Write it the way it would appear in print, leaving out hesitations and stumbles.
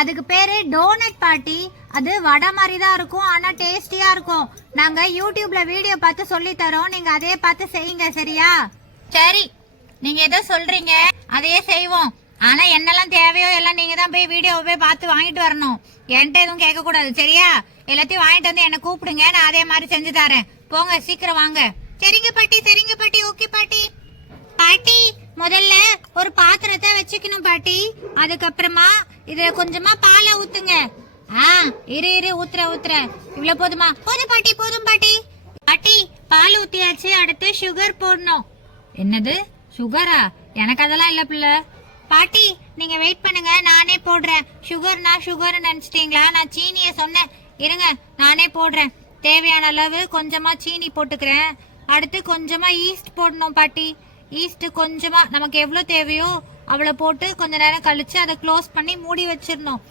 அதுக்கு பேரு டோனட் பாட்டி. அது வடை மாதிரி தான் இருக்கும், ஆனா டேஸ்டியா இருக்கும். நாங்க யூடியூப்ல வீடியோ பார்த்து சொல்லி தரோம், நீங்க அதே பார்த்து செய்யுங்க. சரியா? சரி, நீங்க எதோ சொல்றீங்க, அதையே செய்வோம். ஆனா என்னெல்லாம் தேவையோ எல்லாம் நீங்க தான் போய் வீடியோவை போய் பார்த்து வாங்கிட்டு வரணும். என்கிட்ட எதுவும் கேட்க கூடாது. சரியா? எல்லாத்தையும் வாங்கிட்டு வந்து என்ன கூப்பிடுங்க, நான் அதே மாதிரி செஞ்சு தரேன். போங்க, சீக்கிரம் வாங்க. சரிங்க பாட்டி, சரிங்க பாட்டி. ஓகே பாட்டி. பாட்டி, முதல்ல ஒரு பாத்திரத்தை வச்சுக்கணும் பாட்டி. அதுக்கப்புறமா இதுல கொஞ்சமா பாலை ஊத்துங்க. இரு ஊத்துற. இவ்வளவு போதுமா? போதும் பாட்டி, போதும் பாட்டி. பாட்டி, பால் ஊத்தியாச்சு, அடுத்து சுகர் போடணும். என்னது சுகரா? எனக்கு அதெல்லாம் இல்ல பிள்ளை. பாட்டி, நீங்க வெயிட் பண்ணுங்க, நானே போடுறேன். சுகர் நினைச்சிட்டீங்களா? நான் சீனிய சொன்னேன். இருங்க, நானே போடுறேன். தேவையான அளவு கொஞ்சமா சீனி போட்டுக்கிறேன். அடுத்து கொஞ்சமா ஈஸ்ட் போடணும் பாட்டி. ஈஸ்ட் கொஞ்சமா நமக்கு எவ்வளவு தேவையோ அவ்வளவு போட்டு கொஞ்ச நேரம் கழிச்சு அதை க்ளோஸ் பண்ணி மூடி வச்சிடணும்.